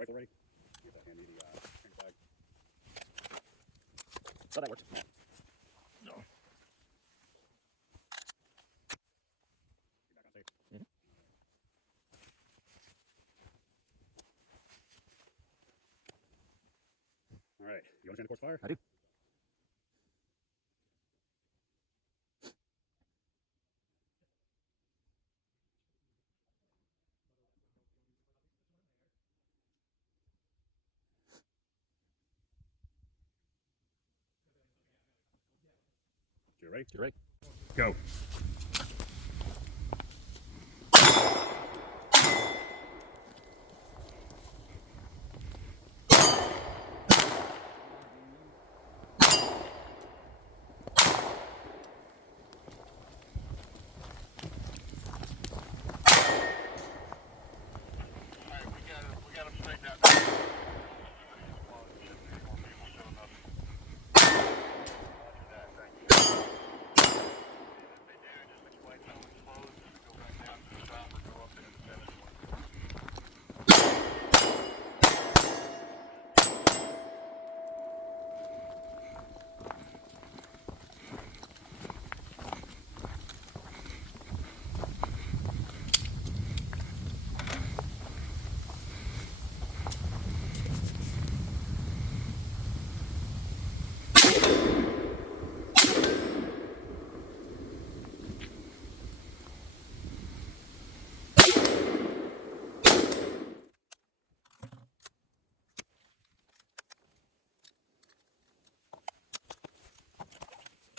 rifle ready. You have to hand me the training flag. So that worked. No. You're back on safe. Mm-hmm. All right. You understand the course fire? I do. You ready? You ready? Go.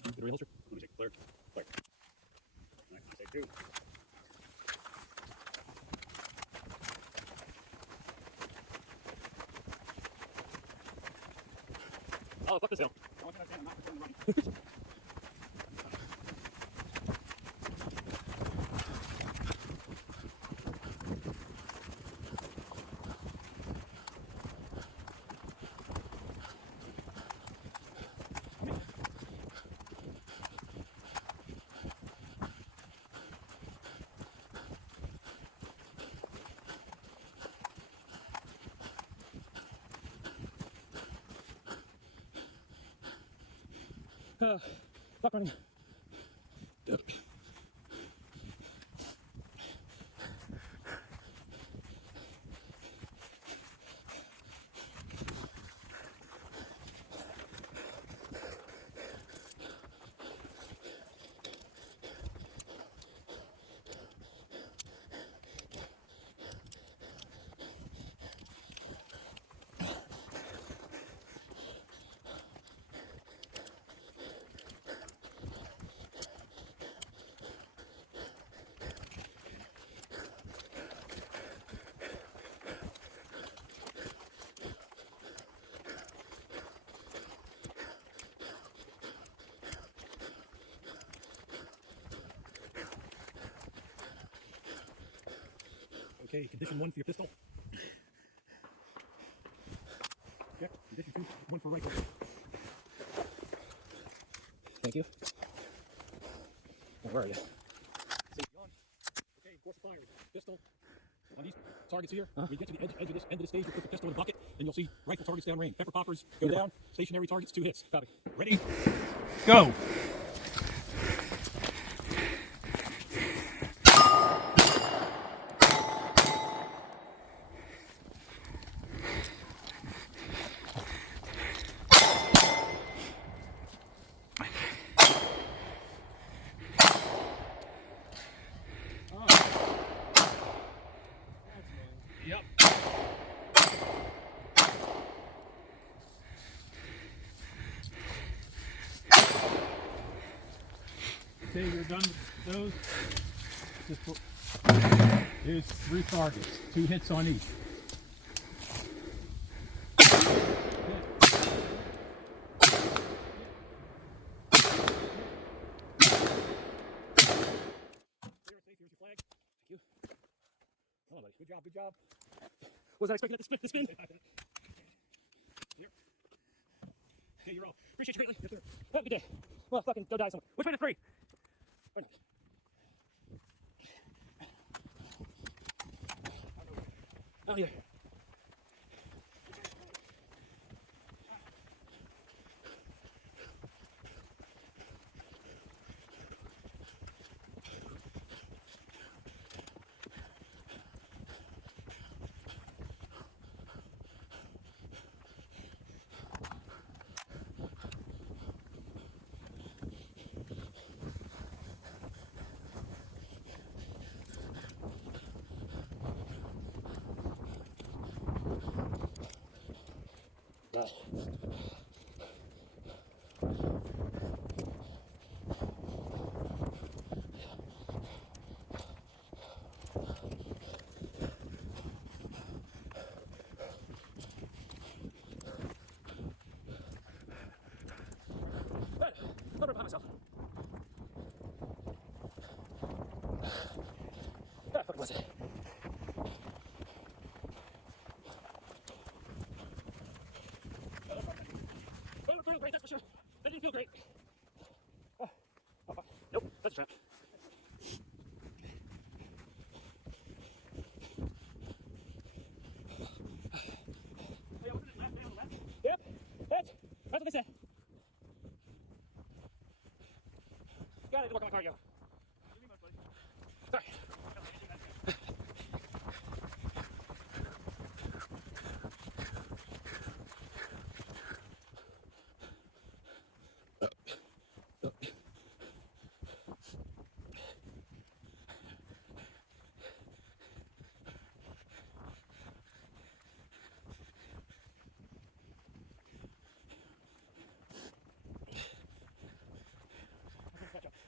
Get a reholster. Let me take clear. Clear. All right. Take two. Oh, fuck this now. One thing I can, I'm not pretending to run. Fuck running. Yep. Okay, condition 1 for your pistol. Check. Condition 2, 1 for rifle. Thank you. Where are you? Safety on. Okay, course of fire. Pistol. On these targets here, when you get to the edge of this end of the stage, you put the pistol in the bucket, and you'll see rifle targets downrange. Pepper poppers go down. Stationary targets, 2 hits. Copy. Ready? Go! Yep. Okay, you're done with those. Here's 3 targets, 2 hits on each. Here's your flag. Thank you. Come on, buddy. Good job, good job. Wasn't expecting that to spin. Here. Okay, you're off. Appreciate you greatly. Yes, sir. Have a good day. Well, fucking go die somewhere. Which way to 3? Oh, yeah. I'm behind myself. Ah, fucking bless it. Oh, I'm feeling great, that's for sure. That didn't feel great. Oh, fuck. Nope, that's a trap. Yep, that's what they said. Got it to work on my cardio. Sorry.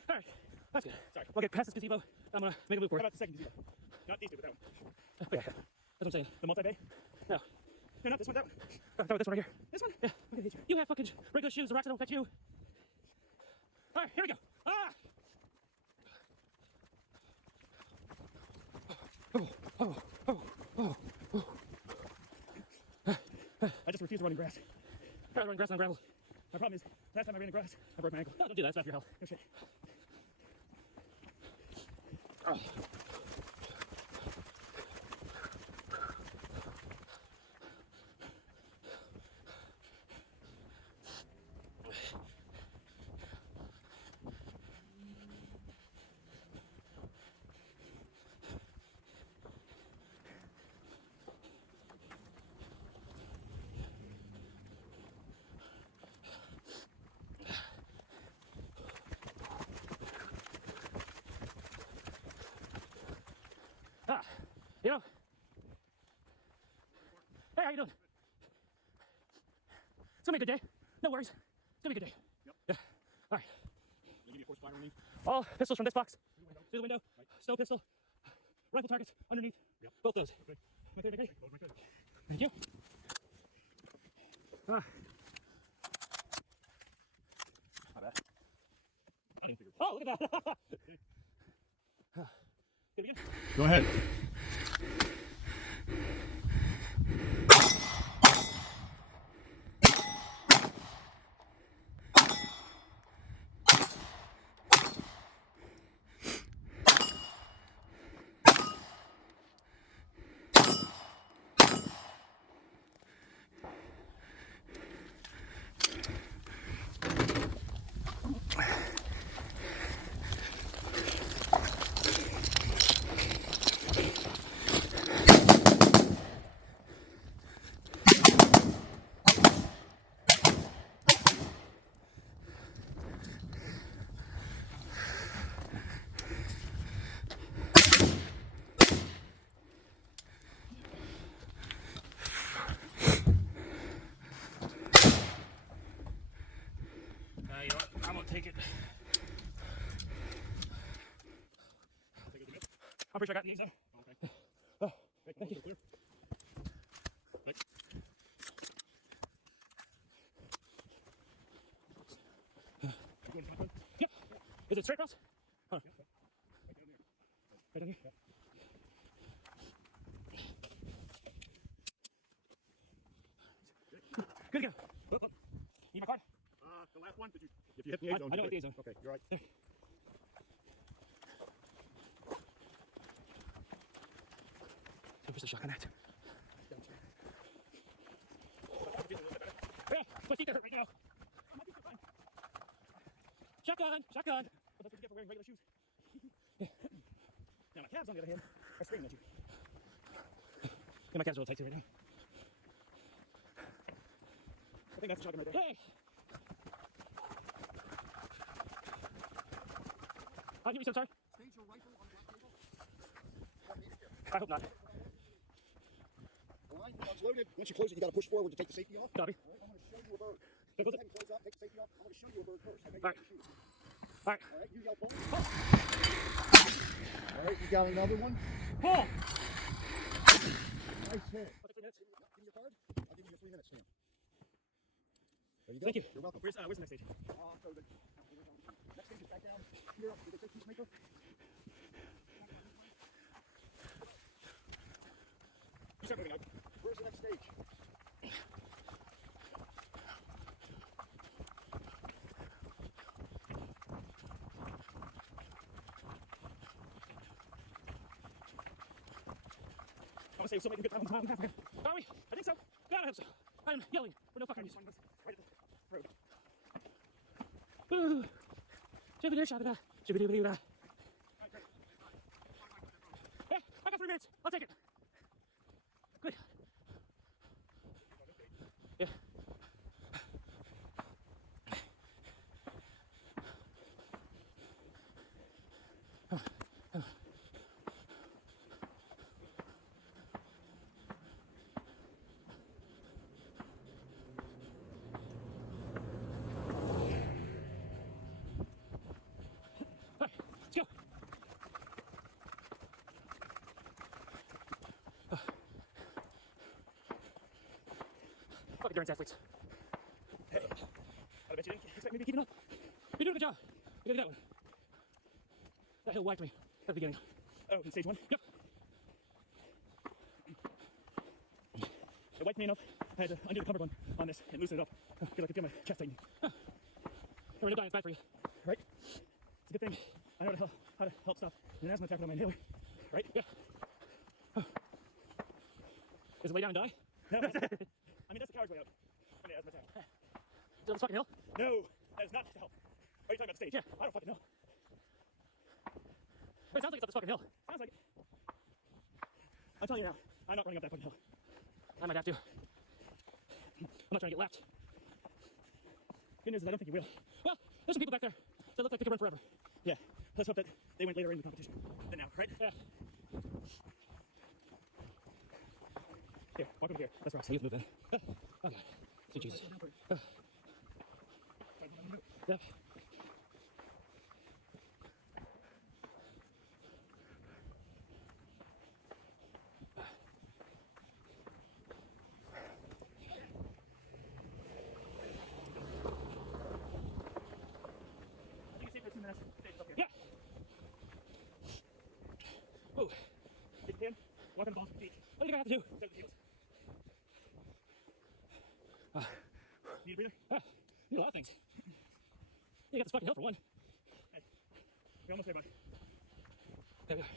All right, that's good. Sorry. We'll get past this gazebo. I'm gonna make a move for it. How about the second gazebo? Not these two, but that one. Okay, that's what I'm saying. The multi-bay? No. No, not this one, that one. Start with this one right here. This one? Yeah, look at these. You have fucking regular shoes. The rocks don't affect you. All right, here we go. Ah! I just refuse to run in grass. I run grass on gravel. My problem is, last time I ran in grass, I broke my ankle. No, don't do that. It's bad for your health. No shit. Oh. Ah, you know. Hey, how you doing? It's gonna be a good day. No worries. It's gonna be a good day. Yep. Yeah. All right. Will you give me a force fire underneath? All pistols from this box. Through the window. Through the window. Right. Snow pistol. Rifle targets underneath. Yep. Both those. Okay. My third degree. Load my gun. Thank you. Ah. Not bad. I didn't figure. Oh, look at that. Good again. Go ahead. You know what? I'm gonna take it. I'm pretty sure I got these. Okay. Oh, Okay, thank you. clear. Right. You going to my gun? Yep. Is it straight across? Huh. Right down there. Right down here? Good to go. Oop, up. Need my card? The last one, did you? If you hit the A zone. I know you what the A did. zone. Okay, you're right. There. Don't push the shotgun out. Yeah, my feet are hurt right now. Shotgun, shotgun. Well, that's what you get for wearing regular shoes. Now my calves, on the other hand, are screaming at you. Yeah, my calves are a little tight too right now. I think that's the shotgun right there. Hey! I'll give you some, sorry. Stage your rifle on black table. What needed here? I hope not. The line, once loaded, once you close it, you got to push forward to take the safety off. Copy. All right, you a bird. Okay, Go close ahead it. and close up, take the safety off. I'm going to show you a bird first. I bet you All right. can shoot it. All right. All right, you yell pull. Pull. All right, you got another one. Pull. Nice hit. I'll take 3 minutes. Give me your card. I'll give you your 3 minutes, Sam. There you go. Thank you. You're welcome. Where's the next stage? So the next stage is back down here. Did they say Peacemaker? You start moving out. Where's the next stage? I want to say so making good time on the Africa. Are we? I think so. God, I hope so. I'm yelling for no fucking reason. Right at the road. Ooh. Shibidi-shibidi-shibidi-da. Shibidi-bidi-da. Yeah, I got 3 minutes. I'll take it. Good. Yeah. All right, let's go. Fuck endurance athletes. I bet you didn't expect me to be keeping up. You're doing a good job. You gotta do that one. That hill wiped me at the beginning. Oh, in stage 1? Yep. It wiped me enough. I had to undo the cummerbund on this and loosen it up because I could feel my chest tightening. You're gonna die, it's bad for you. Right? It's a good thing. I know how to help stop an asthma attack on my inhaler. Right? Yeah. Does it lay down and die? No. I mean, that's the coward's way out. I mean, asthma attack. Is it on this fucking hill? No, that is not to help. Are you talking about the stage? Yeah. I don't fucking know. But it sounds like it's up this fucking hill. Sounds like it. I'm telling you now, I'm not running up that fucking hill. I might have to. I'm not trying to get lapped. Good news is I don't think you will. Well, there's some people back there that look like they could run forever. Yeah. Let's hope that they went later in the competition than now, right? Yeah. Here, walk over here. That's right. So you have to move in. Oh, God. Sweet Jesus. Yep. Yeah. Oh. Take your hand. Walk on the balls with your feet. What do you think I have to do? Step with the heels. Need a breather? Need a lot of things. You got this fucking hill for one. Hey. We're almost there, bud. There we are.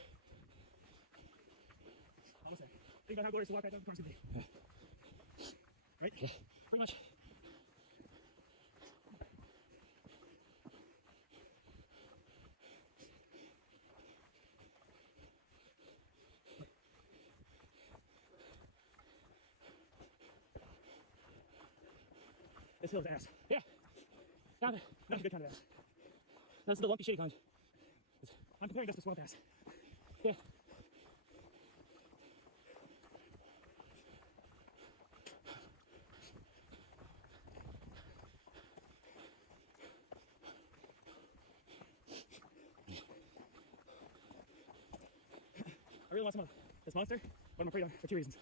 Almost there. Think about how glorious the walk right down the corner's gonna be. Right? Yeah. Pretty much. This hill's ass. Yeah. Not a good kind of ass. That's the lumpy, shitty kind. I'm comparing this to swamp ass. Yeah. I really want some of this monster, but I'm afraid of for 2 reasons.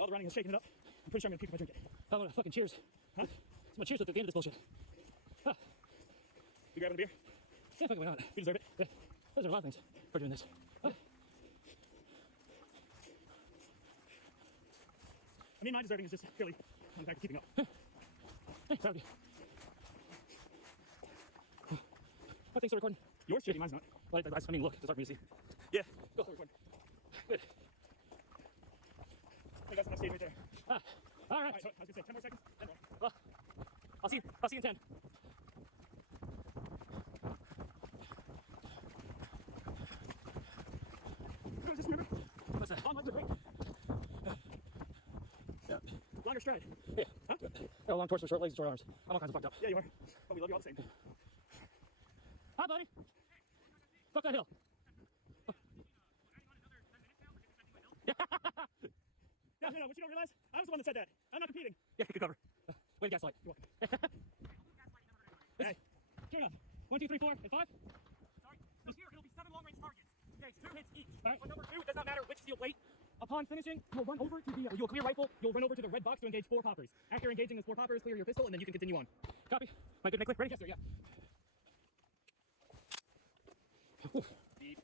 All the running is shaking it up. I'm pretty sure I'm gonna puke if I drink it. I'm gonna fucking cheers. Huh? I'm gonna cheers at the end of this bullshit. Huh. You grabbing a beer? Yeah, fucking why not? You deserve it. Yeah. Those are a lot of things for doing this. Huh? I mean, my deserving is just purely on the fact of keeping up. Hey, proud of you. What things are recording? Yours? Shitty, mine's not. Well, I mean, look, it's hard for me to see. Yeah, go. Recording. Good. I got enough stage right there. Ah, all right. So I was gonna say 10 more seconds. Then roll. Well, I'll see you in 10. What is this, remember? What's that? Long legs are great. Yeah. Longer stride. Yeah. Huh? Got a long torso, short legs, short arms. I'm all kinds of fucked up. Yeah, you are. But we love you all the same. Hi, buddy. Fuck that hill. No, what you don't realize, I was the one that said that. I'm not competing. Yeah, good cover. Way to gaslight. You're welcome. Hey, sure enough. 1, 2, 3, 4, and 5. Sorry. So here, it'll be 7 long-range targets. Okay, it's 2 hits each. Alright. On number 2, it does not matter which steel plate. Upon finishing, you'll run over to the, you'll clear rifle, you'll run over to the red box to engage 4 poppers. After engaging those 4 poppers, clear your pistol, and then you can continue on. Copy. Am I good, Nick? Ready? Yes, sir, yeah. Beep.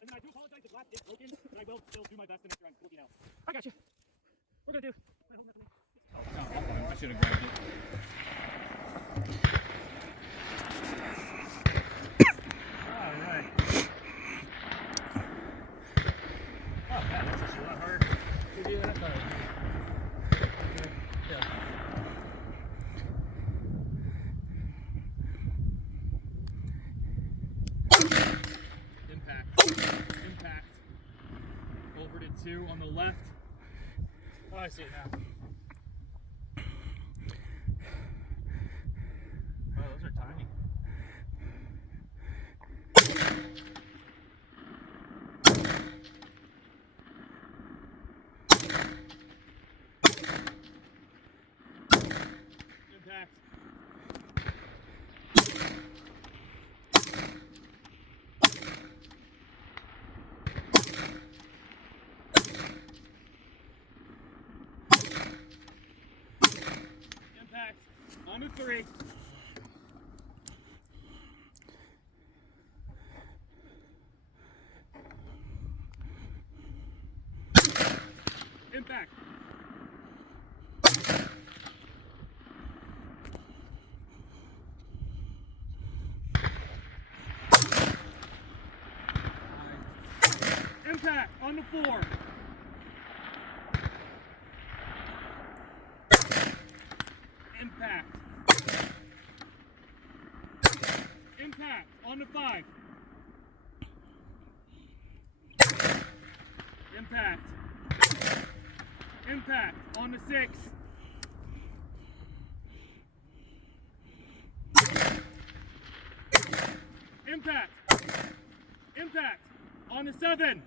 And then I do apologize, the glass is broken, but I will still do my best to make sure I'm looking out. I got you. We're gonna do. Wait, hold on for me. I should have grabbed it. Alright. Oh, man, that's actually a lot harder to do than I thought it would be. Yeah. Impact. Over to 2 on the left. Oh, I see it now. Oh, those are tiny. Impact. Impact. On to 3. Impact. Impact on the 4. Impact. Impact on the 5. Impact. Impact on the 6. Impact. Impact on the 7.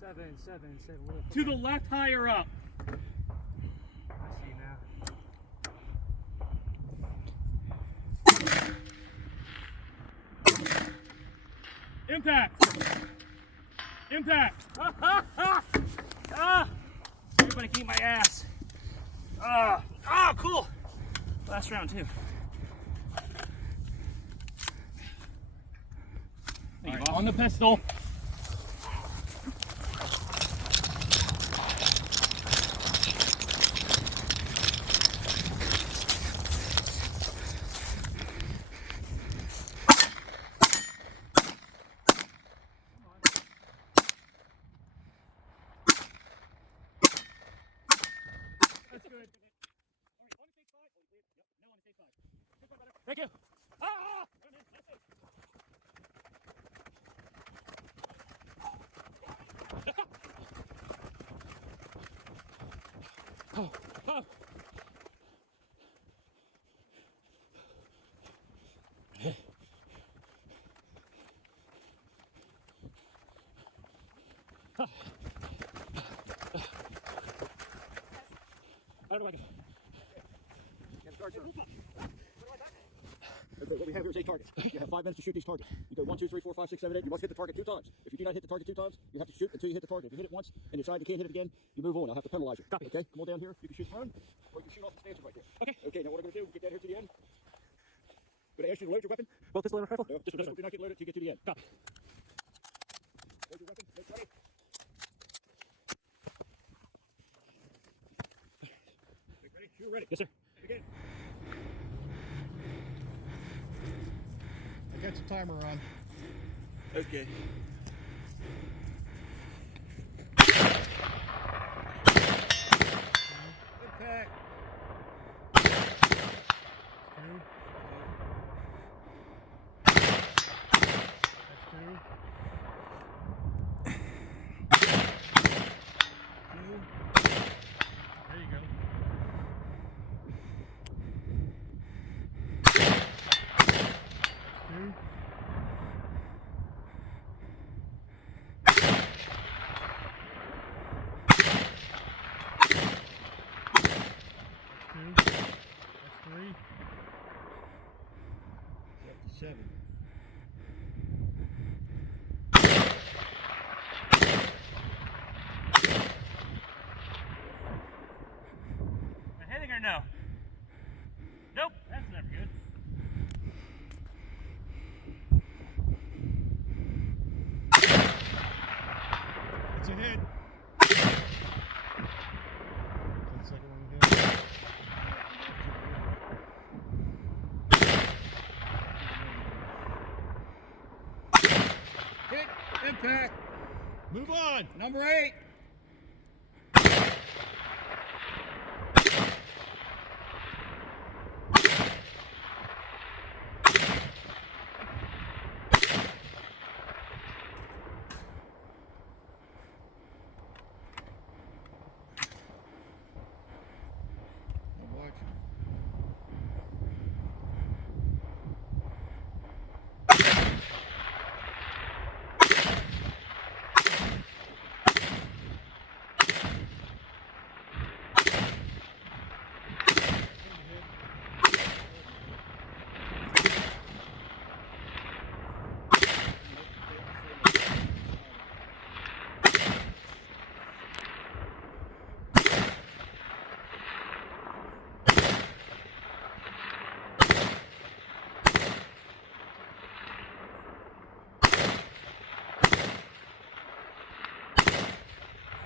7, 7, 7. Little To the left, higher up. I see now. Impact. Impact. Everybody keep my ass. Oh, cool. Last round, too. All right, on the pistol. That's good. All right, on to stage 5. Oh, yep, now on to stage 5. Good one, brother. Thank you. Ah! Come in, that's it. Oh, oh. I don't know. And start, sir. Okay, what we have here is 8 targets. You have 5 minutes to shoot these targets. You go 1, 2, 3, 4, 5, 6, 7, 8. You must hit the target 2 times. If you do not hit the target 2 times, you have to shoot until you hit the target. If you hit it once and decide you can't hit it again, you move on. I'll have to penalize you. Copy. Okay, come on down here. You can shoot prone, or you can shoot off the stanchion right here. Okay. Okay, now what I'm going to do, get down here to the end. Going to ask you to load your weapon. Both pistol and rifle? No, just do not get loaded until you get to the end. Copy. Load your weapon. Make ready. Make ready. You're ready. Yes, sir. Begin. I got your timer on. Okay. Impact. 2. That's 2. 2. There you go. That's 2. 7. Am I hitting or no? Nope, that's never good. It's a hit. Is that the second one you hit? Hit. Impact. Move on. Number 8. Now watch.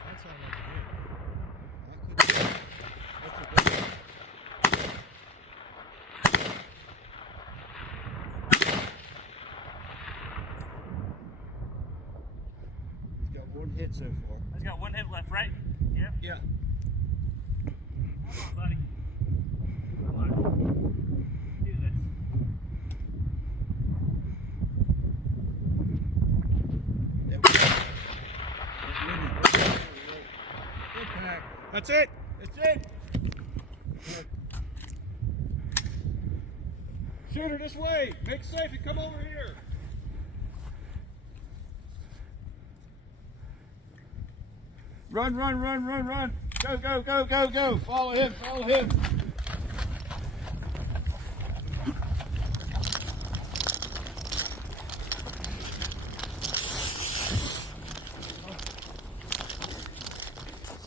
That sounded like a hit. That could be. That's a big one. He's got 1 hit so far. I just got 1 hit left, right? Yeah. Yeah. Come on, buddy. Come on. Do this. There we go. Impact. That's it. That's it. Shooter, this way. Make safe and come over here. Run, run, run, run, run. Go, go, go, go, go. Follow him, follow him.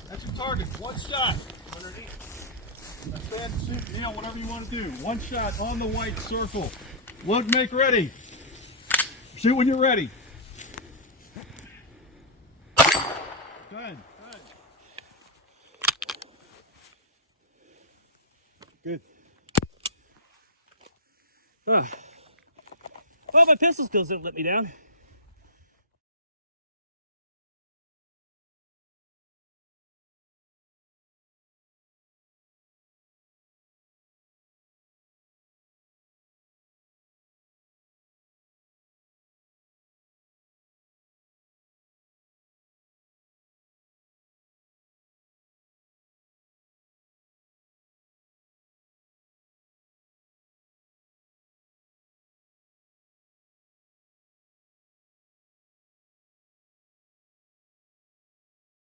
That's your target. 1 shot. Underneath. Now stand, shoot, kneel, whatever you want to do. 1 shot on the white circle. Load, make ready. Shoot when you're ready. Done. Good. Oh, my pistol skills didn't let me down.